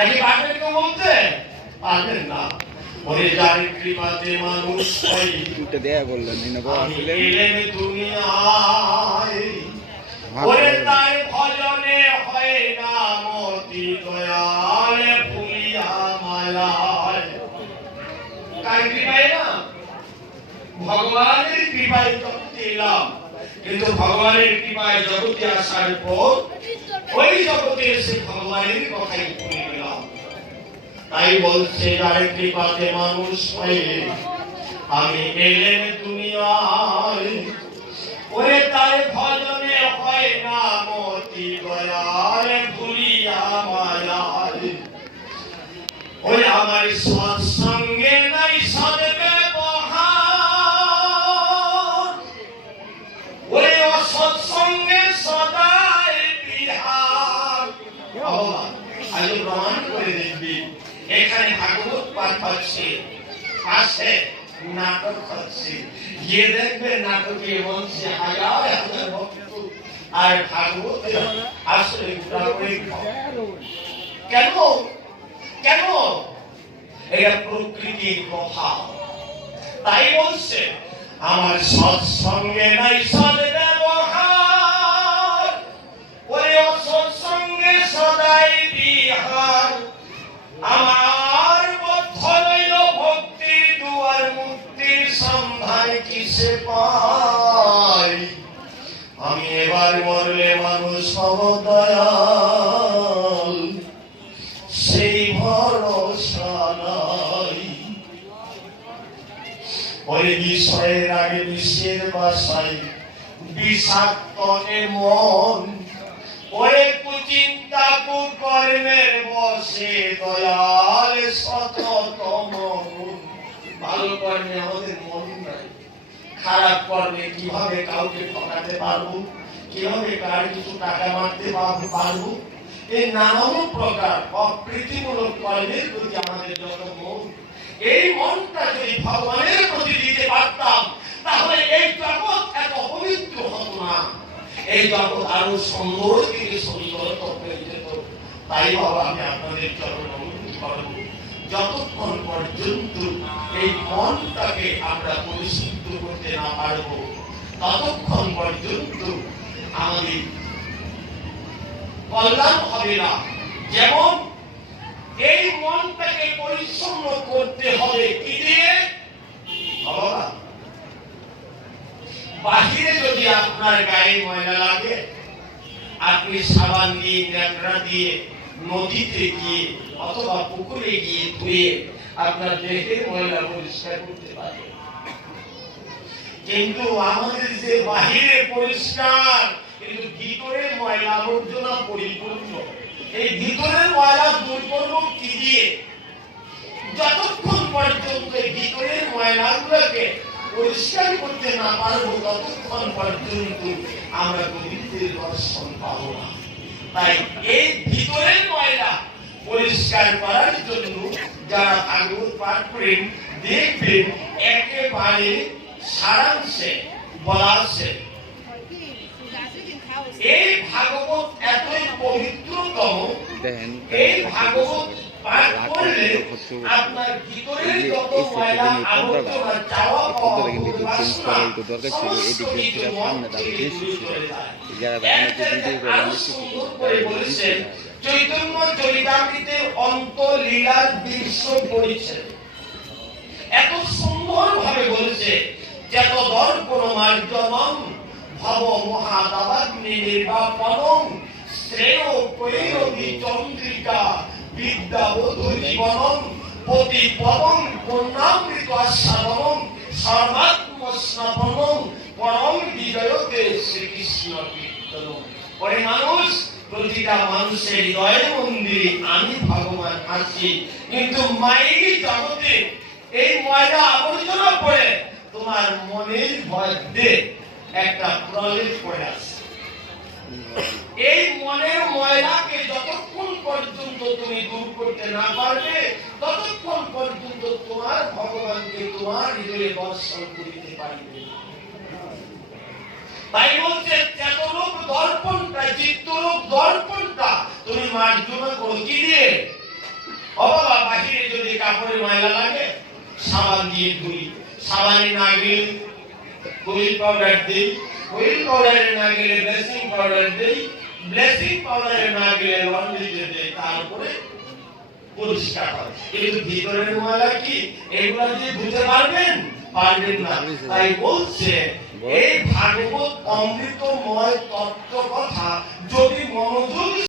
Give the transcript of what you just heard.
নাকি পারবেন কেউ বলতে? পারবেন না। ওরে যার কৃপাতে মানুষ হয়, দুটো দেয়া বললেন আসলে এলেন দুনিয়ায়, ওরে তার ভজনে হয় না মতি দয়াল ফুলিয়া মালায়। কার কৃপায় না? ভগবানের কৃপায় জগতে এলাম, কিন্তু ভগবানের কৃপায় জগতে আসার পর ওই জগতে এসে ভগবানের কথাই ভুলে গেলাম। তাই বলছে যার কৃপাতে মানুষ হয়, আমি এলেন দুনিয়ায়, ওরে তার ভজনে হয় না মতি দয়াল ভুলিয়া মালায়। ওই আমার সৎসঙ্গে নাই সদ্ব্যবহার, ওই অসৎসঙ্গে সদাই বিহার। আজ প্রমাণ করে দেখবি, এখানে ভাগবত পাঠ হচ্ছে, পাশে নাটক হচ্ছে, গিয়ে দেখবে নাটকে বলছে হাজার হাজার ভক্ত, আর ভাগবতে আসলে কেন? কেন? এটা প্রকৃতির প্রভাব। তাই বলছে আমার সৎসঙ্গে নাই সদ্ব্যবহার, ওই অসৎসঙ্গে সদাই বিহার। আমার বদ্ধ রইল ভক্তির দুয়ার, মুক্তির সন্ধান কিসে পাই? আমি এবার মরলে মানুষ হব দয়াল, সেই ভরসা নাই। ওই বিষয়ের আগে বিষের বাসায় বিষাক্ত মন, ওরে কুচিন্তা কুকর্মের বসে দয়াল শততম গুণ। ভালো কর্মে আমাদের মন নাই, খারাপ কর্মে কিভাবে কাউকে ঠকাতে পারবো, কিভাবে কার কিছু টাকা মারতে পারবো, এই নানান প্রকার অপ্রীতিমূলক কর্মের প্রতি আমাদের যত মন, এই মনটা যদি ভগবানের প্রতি দিতে পারতাম, তাহলে এই জগৎ এত অপবিত্র হতো না, এই জগৎ আরো সুন্দর থেকে সুন্দর হয়ে যেত। তাই বাবা আমি আপনাদের চরণ অনুরোধ করব, যতক্ষণ পর্যন্ত এই মনটাকে আমরা পরিশুদ্ধ করতে না পারবো, ততক্ষণ পর্যন্ত আমাদের কল্যাণ হবে না। যেমন এই মনটাকে পরিচ্ছন্ন করতে হবে কি দিয়ে? বাবা, বাহিরে যদি আপনার গায়ে ময়লা লাগে, আপনি সাবান দিয়ে ন্যাকড়া দিয়ে নদীতে গিয়ে অথবা পুকুরে গিয়ে ধুয়ে আপনার দেহের ময়লা পরিষ্কার করতে পারেন। কিন্তু আমাদের যে বাহিরে পরিষ্কার, কিন্তু ভিতরের ময়লা আবর্জনা পরিপূর্ণ। এই ভিতরের ময়লা দূর করব কি দিয়ে? যতক্ষণ পর্যন্ত ভিতরের ময়লাগুলোকে পরিষ্কার করতে না পারবো, ততক্ষণ পর্যন্ত আমরা গোবিন্দের দর্শন পাবো না। তাই এই ভিতরের ময়লা পরিষ্কার করার জন্য যারা ভাগবত পাঠ করেন, দেখবেন একেবারে সারাংশে বলা আছে, এই ভাগবত এতই পবিত্রতম, এই ভাগবত পাঠ করলে আপনার ভিতরের যত ময়লা আবর্জনা চাওয়া পাওয়া চৈতন্য চরিতামৃতের অন্তলীলার দৃশ্য পড়েছেন, এত সুন্দর ভাবে বলেছে, যত দর্পণ মার্জনম ভব মহাদাবাগ্নি নির্বাপনম শ্রেয় কৈরবী চন্দ্রিকা বিদ্যাবোধ জীবনম প্রতিপদম পূর্ণামৃত আস্বাদনম সর্বাত্ম স্নাপনম পরম বিজয়তে শ্রীকৃষ্ণ কীর্তনম। পরে মানুষ, প্রতিটা মানুষের হৃদয় মন্দিরে আমি ভগবান আছি, কিন্তু মায়েরই জগতে এই ময়লা আবর্জনা পড়ে তোমার মনের মধ্যে একটা প্রলেপ পড়ে আছে। এই মনের ময়লাকে যতক্ষণ পর্যন্ত তুমি দূর করতে না পারবে, ততক্ষণ পর্যন্ত তোমার ভগবানকে তোমার হৃদয়ে দর্শন করিতে পারবে। তাই বলছে চেতনরূপ দর্পণটা, চিত্তরূপ দর্পণটা তুমি মার্জনা করো কি দিয়ে? ও বাবা, বাহিরে যদি কাপড়ে ময়লা লাগে সাবান দিয়ে ধুই, সাবানে না গেলে হুইল পাউডার দিই, হুইল পাউডারে না গেলে ব্লিচিং পাউডার দিই, ব্লিচিং পাউডারে না গেলে লন্ড্রি দিই, তারপরে পরিষ্কার হয়। কিন্তু ভিতরের ময়লা কি এগুলা দিয়ে ধুতে পারবেন? পারবেন না। তাই বলছে এই ভাগবত অমৃতময় তত্ত্ব কথা যদি মনোযোগ